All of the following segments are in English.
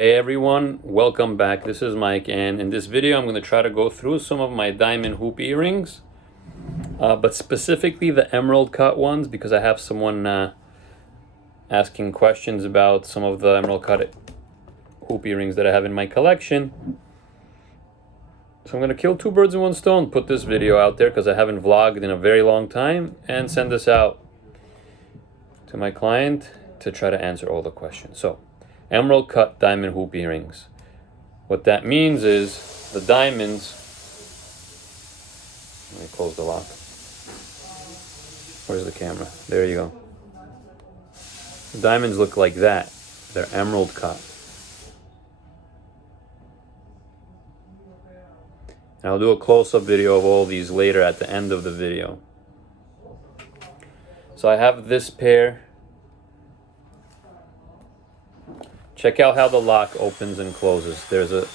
Hey everyone, welcome back. This is Mike, and in this video I'm going to try to go through some of my diamond hoop earrings, but specifically the emerald cut ones, because I have someone asking questions about some of the emerald cut hoop earrings that I have in my collection. So I'm going to kill two birds in one stone, put this video out there because I haven't vlogged in a very long time, and send this out to my client to try to answer all the questions. So emerald cut diamond hoop earrings. What that means is the diamonds, let me close the lock. Where's the camera? There you go. The diamonds look like that. They're emerald cut. And I'll do a close-up video of all these later at the end of the video. So I have this pair. Check out how the lock opens and closes. There's a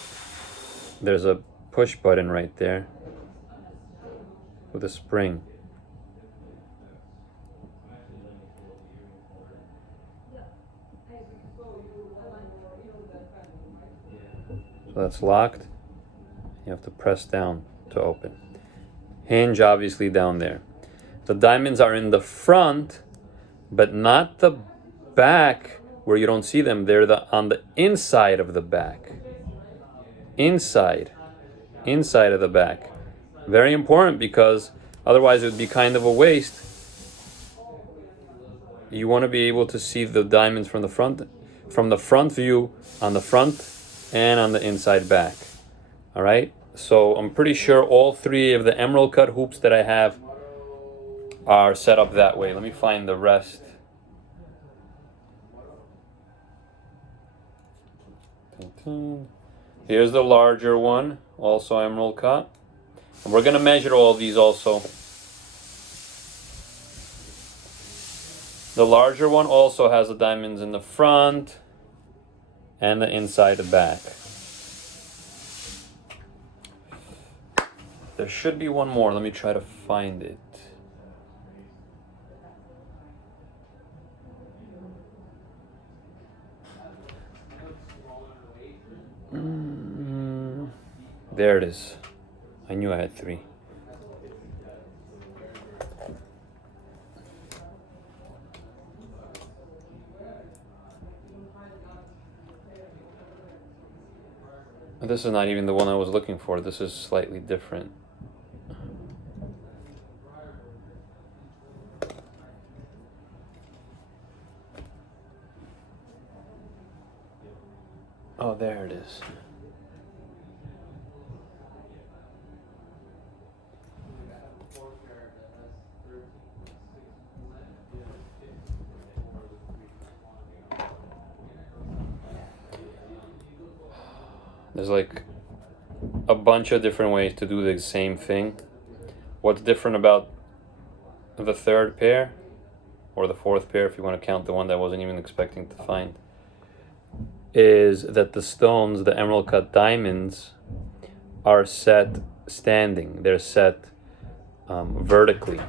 push button right there with a spring. So that's locked. You have to press down to open. Hinge obviously down there. The diamonds are in the front, but not the back where you don't see them. They're on the inside of the back. Inside of the back. Very important, because otherwise it would be kind of a waste. You want to be able to see the diamonds from the front view, on the front and on the inside back. All right, so I'm pretty sure all three of the emerald cut hoops that I have are set up that way. Let me find the rest. Here's the larger one, also emerald cut. And we're gonna measure all these also. The larger one also has the diamonds in the front and the inside the back. There should be one more. Let me try to find it. There it is. I knew I had three. This is not even the one I was looking for. This is slightly different. Oh, there it is. There's like a bunch of different ways to do the same thing. What's different about the third pair, or the fourth pair if you want to count the one that I wasn't even expecting to find, is that the stones, the emerald cut diamonds, are set standing. They're set vertically.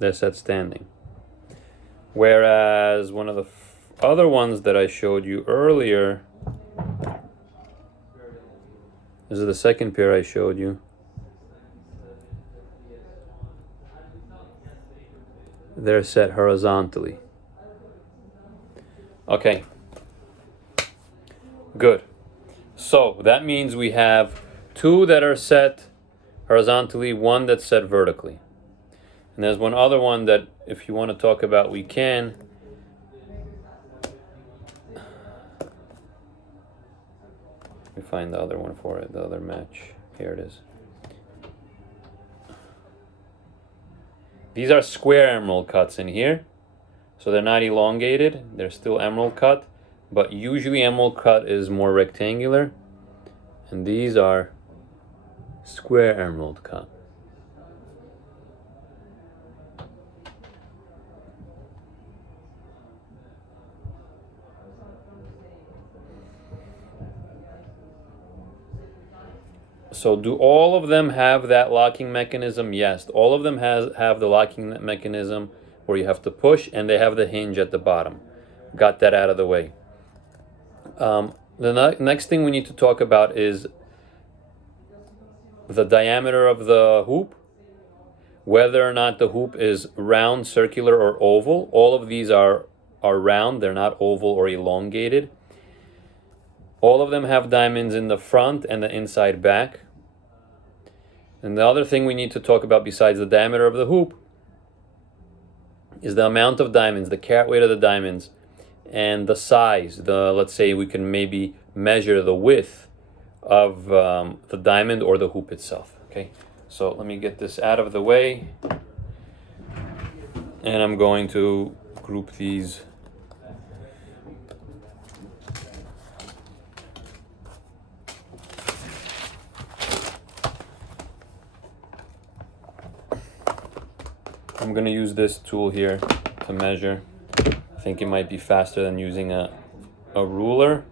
They're set standing. Whereas one of the other ones that I showed you earlier, this is the second pair I showed you. They're set horizontally. Okay. Good. So that means we have two that are set horizontally, one that's set vertically. And there's one other one that, if you want to talk about, we can. Let me find the other one for it, the other match. Here it is. These are square emerald cuts in here. So they're not elongated. They're still emerald cut. But usually emerald cut is more rectangular. And these are square emerald cut. So do all of them have that locking mechanism? Yes, all of them have the locking mechanism where you have to push, and they have the hinge at the bottom. Got that out of the way. The next thing we need to talk about is the diameter of the hoop, whether or not the hoop is round, circular, or oval. All of these are round, they're not oval or elongated. All of them have diamonds in the front and the inside back. And the other thing we need to talk about besides the diameter of the hoop is the amount of diamonds, the carat weight of the diamonds, and the size. Let's say we can maybe measure the width of the diamond or the hoop itself. Okay, so let me get this out of the way, and I'm going to group these. I'm going to use this tool here to measure. I think it might be faster than using a ruler,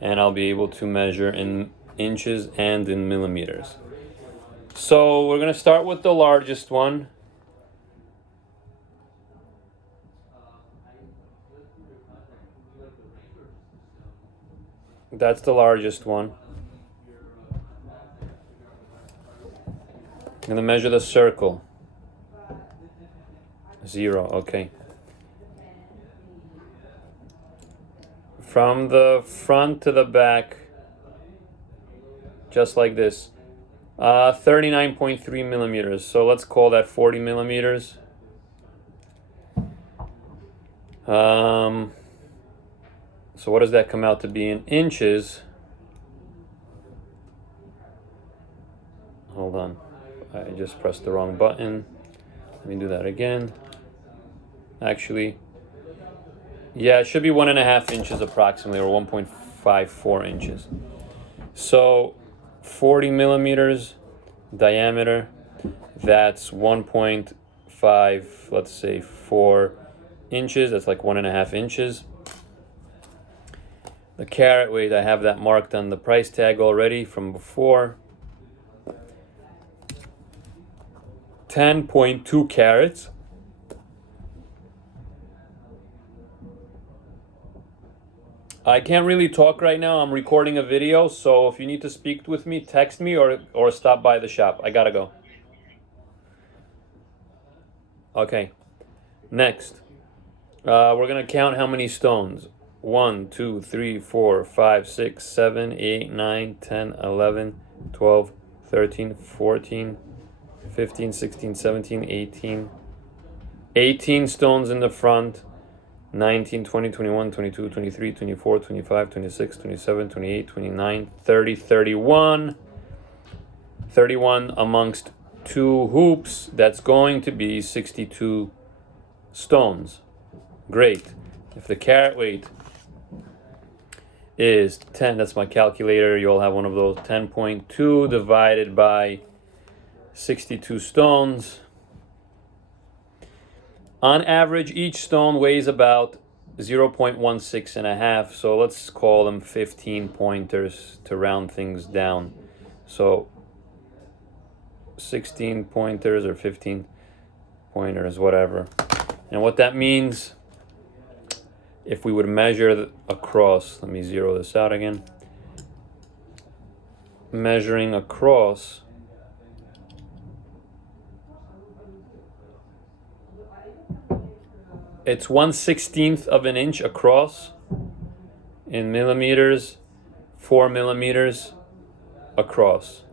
and I'll be able to measure in inches and in millimeters. So we're going to start with the largest one. That's the largest one. I'm going to measure the circle. 0, okay. From the front to the back, just like this, 39.3 millimeters. So let's call that 40 millimeters. So what does that come out to be in inches? Hold on, I just pressed the wrong button. Let me do that again. Actually, yeah, it should be 1.5 inches approximately, or 1.54 inches. So 40 millimeters diameter, that's 1.5, let's say 4 inches. That's like 1.5 inches. The carat weight, I have that marked on the price tag already from before. 10.2 carats. I can't really talk right now. I'm recording a video, so if you need to speak with me, text me or stop by the shop. I gotta go. Okay. Next, we're gonna count how many stones. 1, 2, 3, 4, 5, 6, 7, 8, 9, 10, 11, 12, 13, 14, 15, 16, 17, 18. 18 stones in the front. 19, 20, 21, 22, 23, 24, 25, 26, 27, 28, 29, 30, 31. 31 amongst 2 hoops. That's going to be 62 stones. Great. If the carat weight is 10, that's my calculator, you'll have one of those. 10.2 divided by 62 stones. On average, each stone weighs about 0.16 and a half, so let's call them 15 pointers to round things down. So 16 pointers or 15 pointers, whatever. And what that means, if we would measure across, let me zero this out again. Measuring across, it's 1/16 of an inch across in millimeters, 4 millimeters across.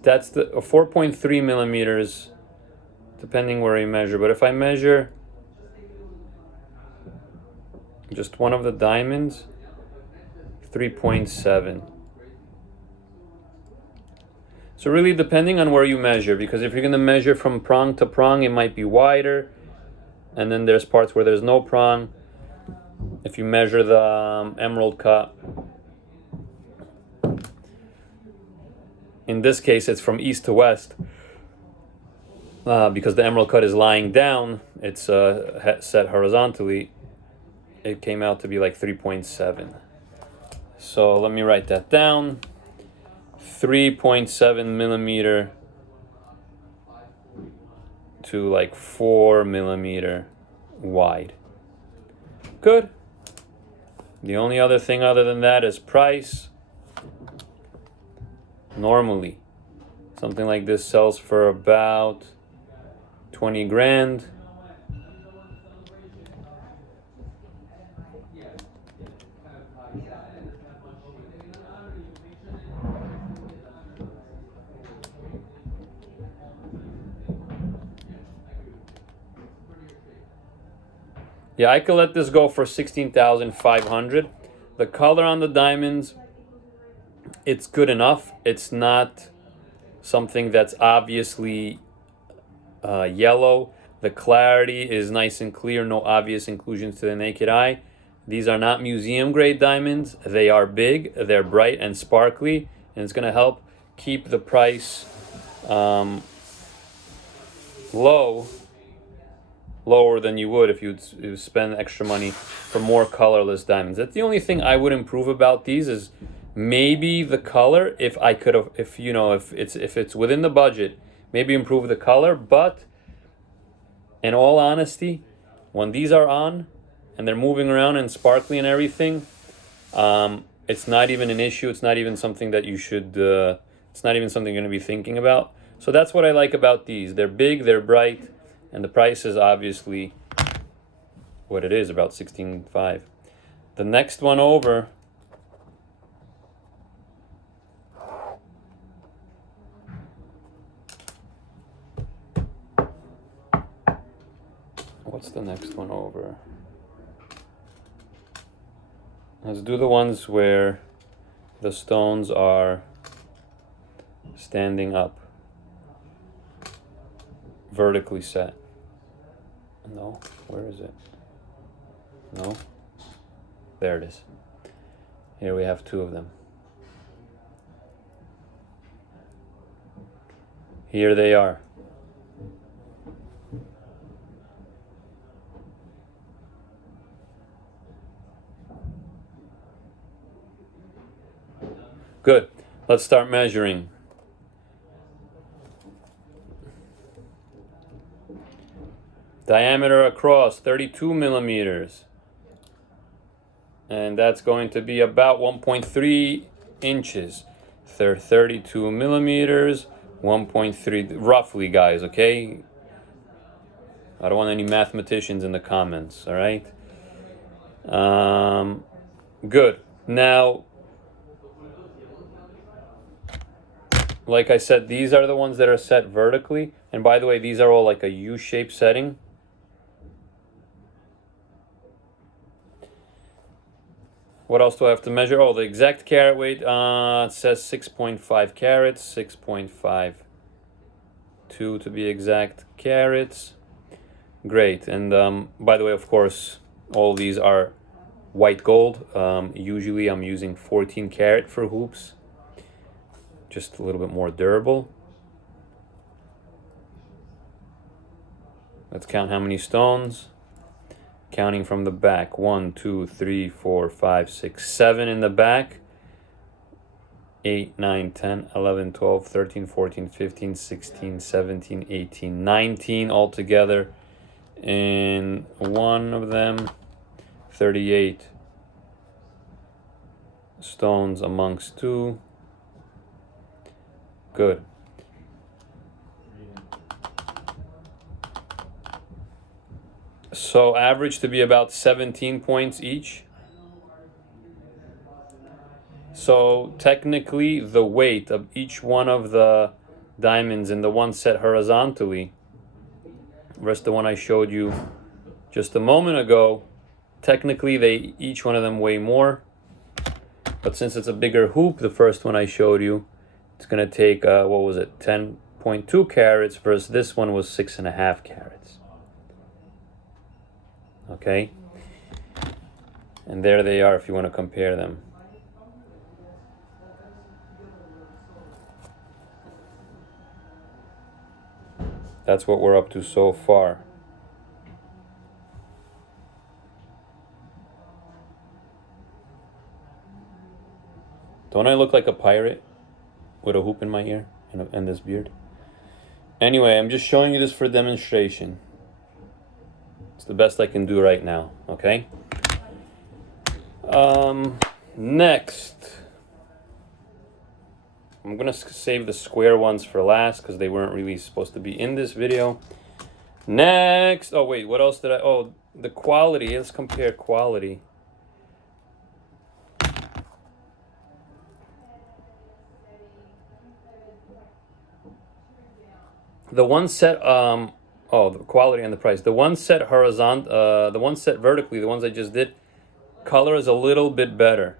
That's the 4.3 millimeters, depending where you measure. But if I measure just one of the diamonds, 3.7. So really depending on where you measure, because if you're going to measure from prong to prong, it might be wider. And then there's parts where there's no prong. If you measure the emerald cut, in this case it's from east to west, because the emerald cut is lying down, it's set horizontally. It came out to be like 3.7. So let me write that down. 3.7 millimeter to like 4 millimeter wide. Good. The only other thing other than that is price. Normally, something like this sells for about 20 grand. Yeah, I could let this go for 16,500. The color on the diamonds, it's good enough. It's not something that's obviously yellow. The clarity is nice and clear, no obvious inclusions to the naked eye. These are not museum grade diamonds. They are big, they're bright and sparkly, and it's going to help keep the price lower than you would if you'd spend extra money for more colorless diamonds. That's the only thing I would improve about these, is maybe the color. If I could have, if it's within the budget, maybe improve the color. But in all honesty, when these are on and they're moving around and sparkly and everything, it's not even an issue. It's not even something that you should. It's not even something you're going to be thinking about. So that's what I like about these. They're big, they're bright, and the price is obviously what it is, about 16.5. The next one over. What's the next one over? Let's do the ones where the stones are standing up, vertically set. No, where is it? No, there it is. Here we have two of them. Here they are. Good. Let's start measuring. Diameter across 32 millimeters. And that's going to be about 1.3 inches. 32 millimeters, 1.3, roughly, guys, okay? I don't want any mathematicians in the comments, all right? Good. Now, like I said, these are the ones that are set vertically. And by the way, these are all like a U-shaped setting. What else do I have to measure? Oh, the exact carat weight. It says 6.5 carats, 6.52 to be exact carats. Great. And by the way, of course, all these are white gold. Usually I'm using 14 karat for hoops. Just a little bit more durable. Let's count how many stones. Counting from the back. 1, 2, 3, 4, 5, 6, 7 in the back. 8, 9, 10, 11, 12, 13, 14, 15, 16, 17, 18, 19 altogether. In one of them, 38 stones amongst two. Good. So average to be about 17 points each. So technically the weight of each one of the diamonds in the one set horizontally versus the one I showed you just a moment ago, technically they each one of them weigh more. But since it's a bigger hoop, the first one I showed you, it's going to take, 10.2 carats versus this one was 6.5 carats. Okay? And there they are if you want to compare them. That's what we're up to so far. Don't I look like a pirate? with a hoop in my ear and this beard. Anyway, I'm just showing you this for demonstration. It's the best I can do right now, okay? Next, I'm gonna save the square ones for last because they weren't really supposed to be in this video. Next, oh wait, what else did I, oh, the quality, let's compare quality. The one set, oh, the quality and the price. The one set horizontal, the one set vertically, the ones I just did, color is a little bit better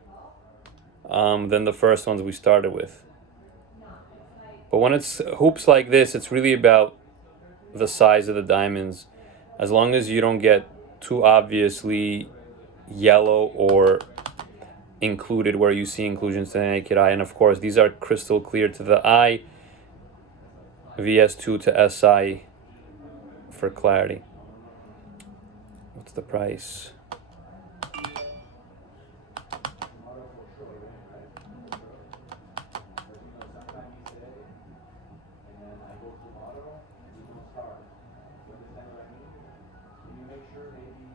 than the first ones we started with. But when it's hoops like this, it's really about the size of the diamonds. As long as you don't get too obviously yellow or included where you see inclusions to the naked eye. And of course, these are crystal clear to the eye. VS2 to SI for clarity. What's the price?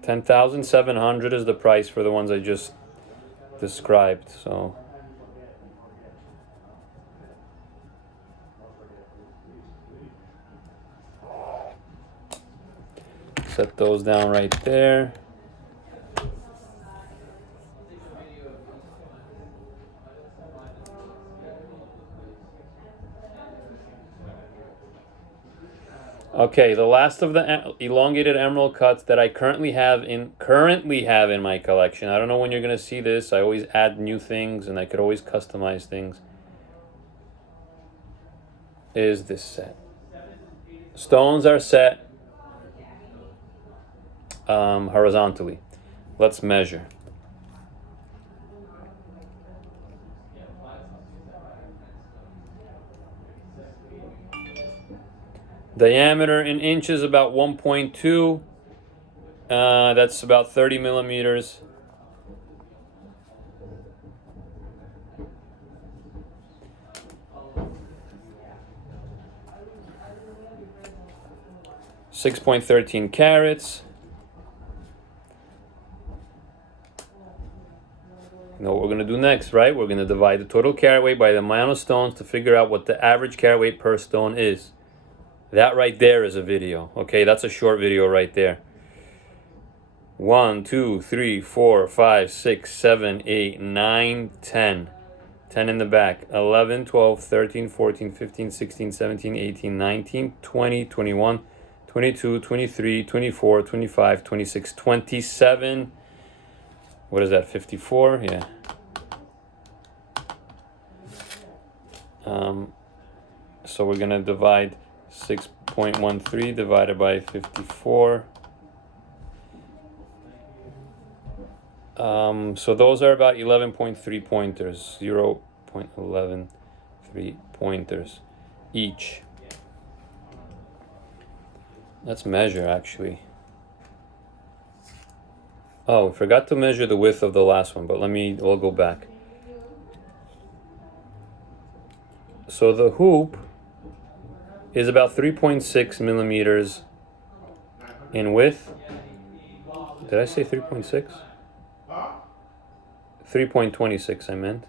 $10,700 is the price for the ones I just described. So set those down right there. Okay, the last of the elongated emerald cuts that I currently have in my collection. I don't know when you're gonna see this. I always add new things, and I could always customize things. Is this set? Stones are set horizontally. Let's measure. Diameter in inches about 1.2. That's about 30 millimeters. $6.13 carats. You know what we're going to do next, right? We're going to divide the total carat weight by the amount of stones to figure out what the average carat weight per stone is. That right there is a video. Okay, that's a short video right there. 1, 2, 3, 4, 5, 6, 7, 8, 9, 10. 10 in the back. 11, 12, 13, 14, 15, 16, 17, 18, 19, 20, 21, 22, 23, 24, 25, 26, 27. What is that, 54? Yeah. So we're going to divide 6.13 divided by 54. So those are about 11.3 pointers, 0.113 pointers each. Let's measure, actually. Oh, forgot to measure the width of the last one, but we'll go back. So the hoop is about 3.6 millimeters in width. Did I say 3.6? 3.26 I meant.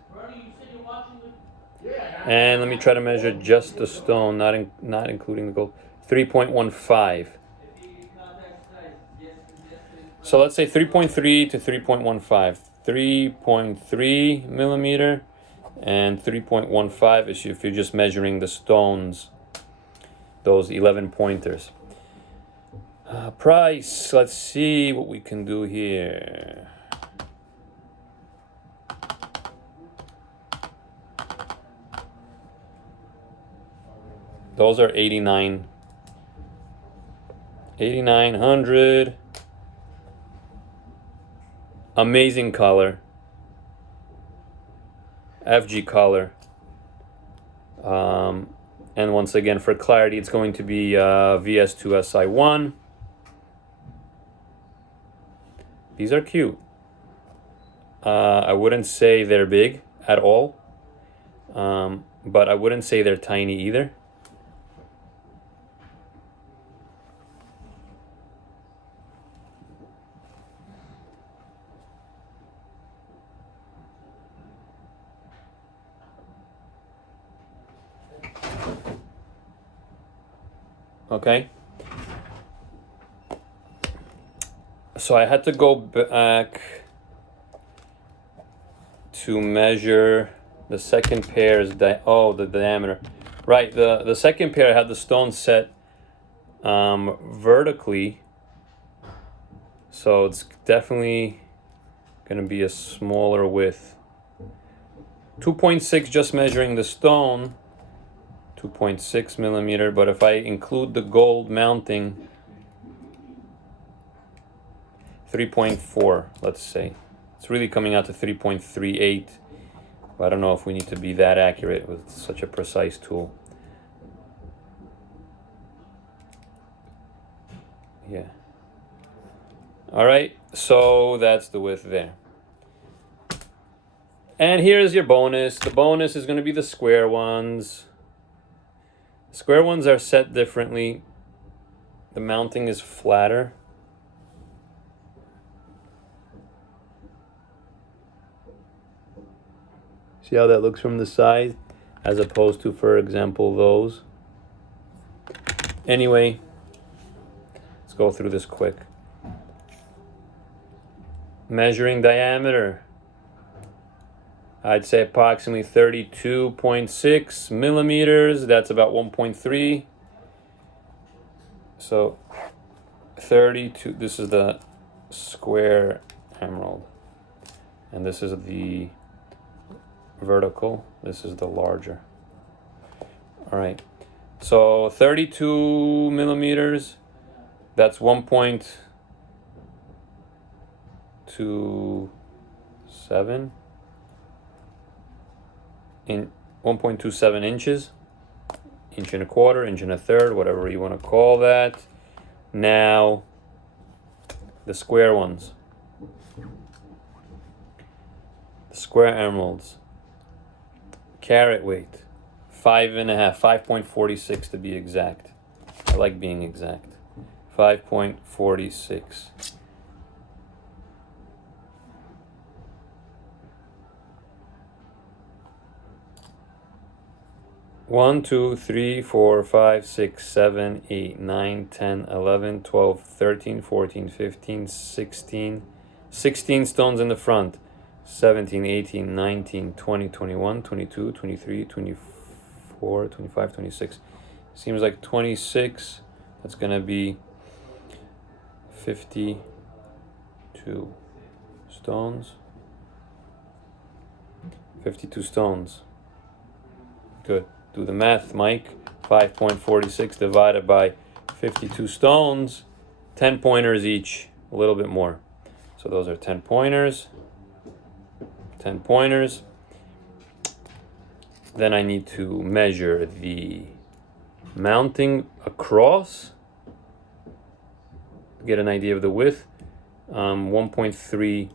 And let me try to measure just the stone, not including the gold. 3.15. So let's say 3.3 to 3.15. 3.3 millimeter and 3.15 is if you're just measuring the stones, those 11 pointers. Price, let's see what we can do here. Those are 8,900. Amazing color. FG color. And once again, for clarity, it's going to be VS2 SI1. These are cute. I wouldn't say they're big at all. but I wouldn't say they're tiny either. Okay. So I had to go back to measure the second pair's the diameter. Right, the second pair had the stone set vertically, so it's definitely gonna be a smaller width. 2.6 just measuring the stone, 2.6 millimeter, but if I include the gold mounting, 3.4, let's say. It's really coming out to 3.38. But I don't know if we need to be that accurate with such a precise tool. Yeah. All right, so that's the width there. And here's your bonus. The bonus is going to be the square ones. Square ones are set differently. The mounting is flatter. See how that looks from the side, as opposed to, for example, those. Anyway, let's go through this quick. Measuring diameter, I'd say approximately 32.6 millimeters. That's about 1.3. So 32, this is the square emerald. And this is the vertical. This is the larger. All right. So 32 millimeters. That's 1.27 in 1.27 inches, inch and a quarter, inch and a third, whatever you want to call that. Now the square ones, the square emeralds, carat weight, 5.46 to be exact. I like being exact. 5.46. One, 2, 3, 4, 5, 6, 7, 8, 9, 10, 11, 12, 13, 14, 15, 16. 16 stones in the front. 17, 18, 19, 20, 21, 22, 23, 24, 25, 26. Seems like 26. That's going to be 52 stones. 52 stones. Good. Do the math, Mike. 5.46 divided by 52 stones. 10 pointers each. A little bit more. So those are 10 pointers. 10 pointers. Then I need to measure the mounting across. Get an idea of the width. 1.3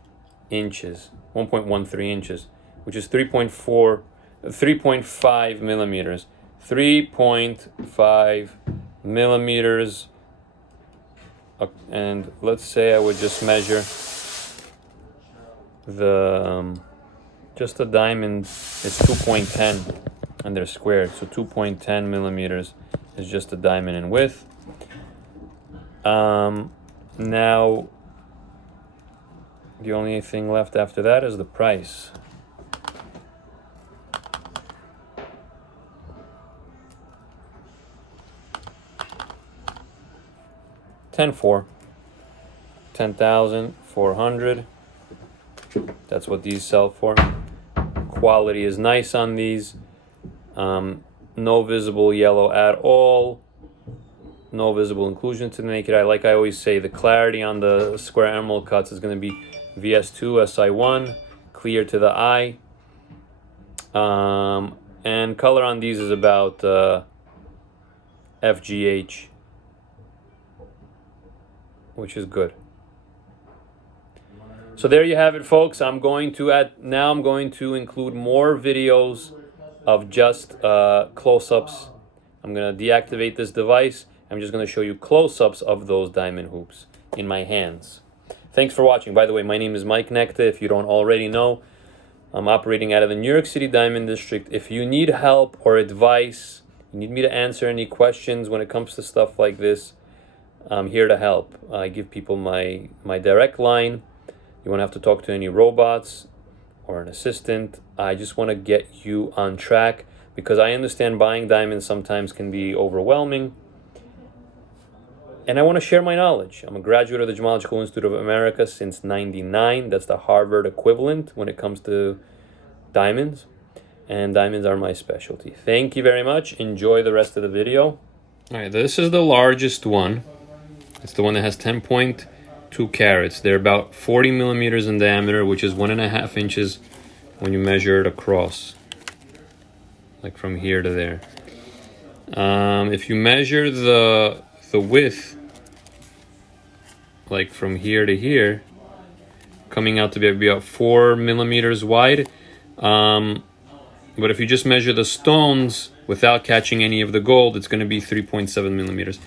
inches. 1.13 inches. Which is 3.5 millimeters. 3.5 millimeters. And let's say I would just measure the just the diamond is 2.10 and they're squared, so 2.10 millimeters is just a diamond in width. Now the only thing left after that is the price. $10,400. That's what these sell for. Quality is nice on these. No visible yellow at all. No visible inclusion to the naked eye. Like I always say, the clarity on the square emerald cuts is going to be VS2, SI1, clear to the eye. And color on these is about FGH, which is good. So there you have it, folks. I'm going to include more videos of just close-ups. I'm gonna deactivate this device. I'm just gonna show you close-ups of those diamond hoops in my hands. Thanks for watching. By the way, my name is Mike Nekta. If you don't already know, I'm operating out of the New York City Diamond District. If you need help or advice, you need me to answer any questions when it comes to stuff like this, I'm here to help. I give people my direct line. You won't have to talk to any robots or an assistant. I just want to get you on track because I understand buying diamonds sometimes can be overwhelming. And I want to share my knowledge. I'm a graduate of the Gemological Institute of America since '99. That's the Harvard equivalent when it comes to diamonds. And diamonds are my specialty. Thank you very much. Enjoy the rest of the video. All right, this is the largest one. It's the one that has 10.2 carats. They're about 40 millimeters in diameter, which is 1.5 inches when you measure it across, like from here to there. If you measure the width, like from here to here, coming out to be about 4 millimeters wide. But if you just measure the stones without catching any of the gold, it's going to be 3.7 millimeters.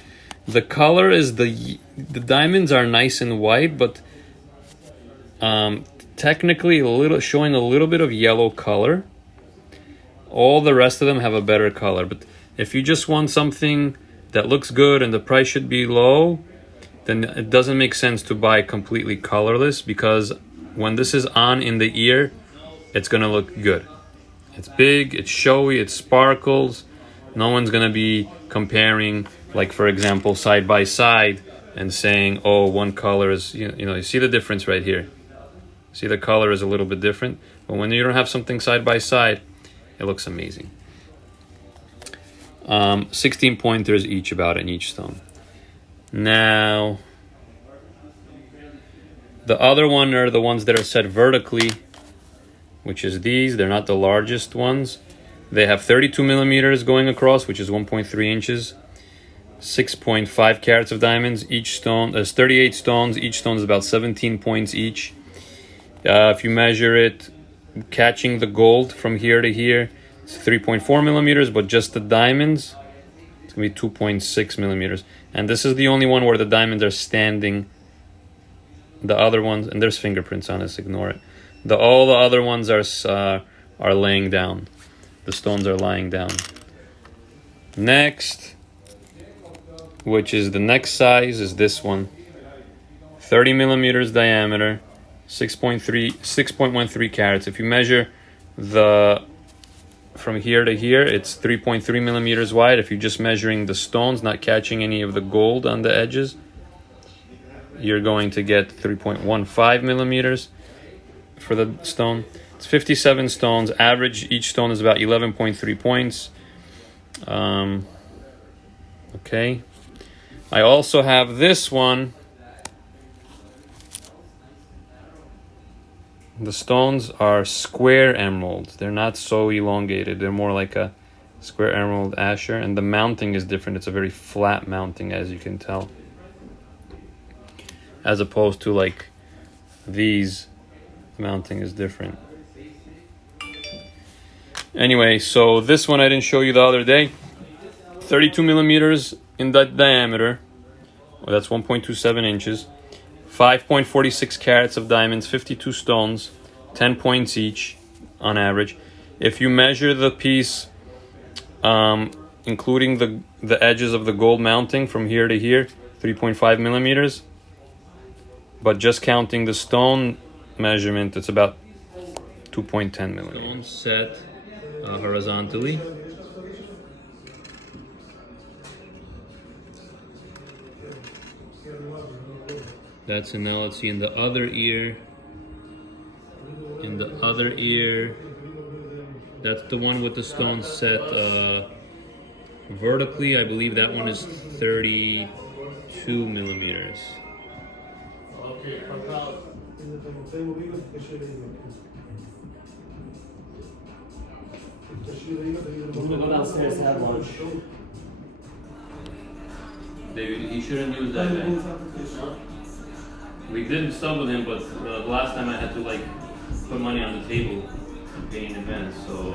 The color is the diamonds are nice and white, but technically showing a little bit of yellow color. All the rest of them have a better color. But if you just want something that looks good and the price should be low, then it doesn't make sense to buy completely colorless, because when this is on in the ear, it's going to look good. It's big, it's showy, it sparkles. No one's going to be comparing, like, for example, side by side and saying, oh, one color is, you know, you see the difference right here. See, the color is a little bit different. But when you don't have something side by side, it looks amazing. 16 pointers each about in each stone. Now, the other one are the ones that are set vertically, which is these. They're not the largest ones. They have 32 millimeters going across, which is 1.3 inches. 6.5 carats of diamonds. Each stone, there's 38 stones. Each stone is about 17 points each. If you measure it, catching the gold from here to here, it's 3.4 millimeters, but just the diamonds, it's going to be 2.6 millimeters. And this is the only one where the diamonds are standing. The other ones, and there's fingerprints on this, ignore it. All the other ones are laying down. The stones are lying down. Next, which is the next size, is this one. 30 millimeters diameter, 6.13 carats. If you measure from here to here, it's 3.3 millimeters wide. If you're just measuring the stones, not catching any of the gold on the edges, you're going to get 3.15 millimeters for the stone. It's 57 stones. Average, each stone is about 11.3 points. Okay. I also have this one. The stones are square emeralds. They're not so elongated. They're more like a square emerald Asher. And the mounting is different. It's a very flat mounting, as you can tell. As opposed to like these, the mounting is different. Anyway, so this one I didn't show you the other day. 32 millimeters in the diameter. Well, that's 1.27 inches. 5.46 carats of diamonds, 52 stones, 10 points each on average. If you measure the piece, including the edges of the gold mounting from here to here, 3.5 millimeters. But just counting the stone measurement, it's about 2.10 millimeters. Stone set horizontally. That's, and now let's see in the other ear. In the other ear, that's the one with the stone set vertically. I believe that one is 32 millimeters. We're gonna go downstairs to have lunch. David, he shouldn't use that thing. We did stuff with him, but the last time I had to like put money on the table to pay in advance, so